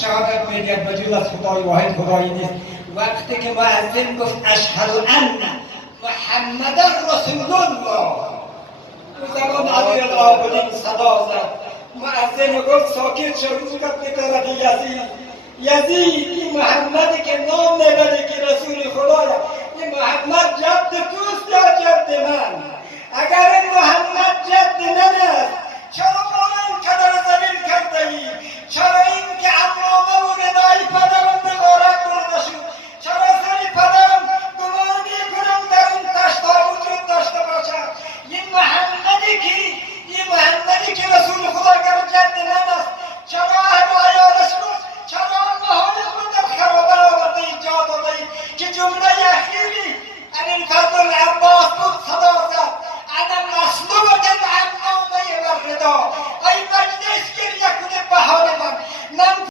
شهادت میدهد بجز از خدای واحد خدایی نیست. وقتی که مؤذن گفت اشهد ان محمد رسول الله، او زمان امیر العابدین صدا زد. مؤذن گفت ساکت شو. او گفت بگرد یزید این محمدی که نام میبری که رسول خداست، این محمد جد توست یا جد من؟ اگر این محمد جد من است چرا ما را این قدر ذلیل کرده ای؟ چرا این که